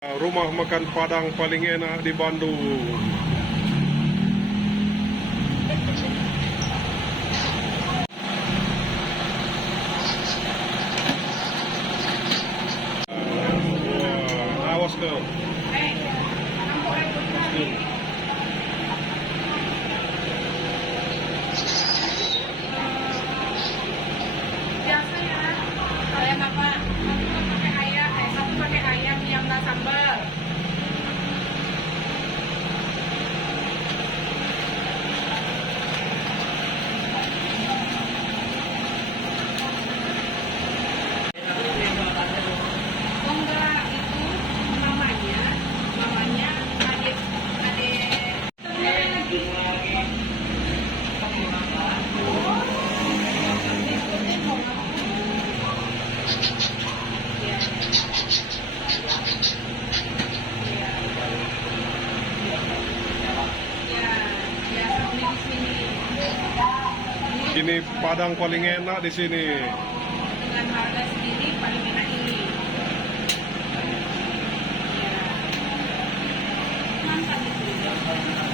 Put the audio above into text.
Rumah makan Padang paling enak di Bandung. Wah, awas tuh. Biasanya kalian apa? Satu pakai ayam, satu pakai ayam yang nggak sambal. Oh enggak, itu mamanya adik lagi. Ikutin mau nggak? Iya. Ya, biasa beli di sini. Ini Padang paling enak di sini. Dengan harga segini paling enak ini. Ya. Mantap itu.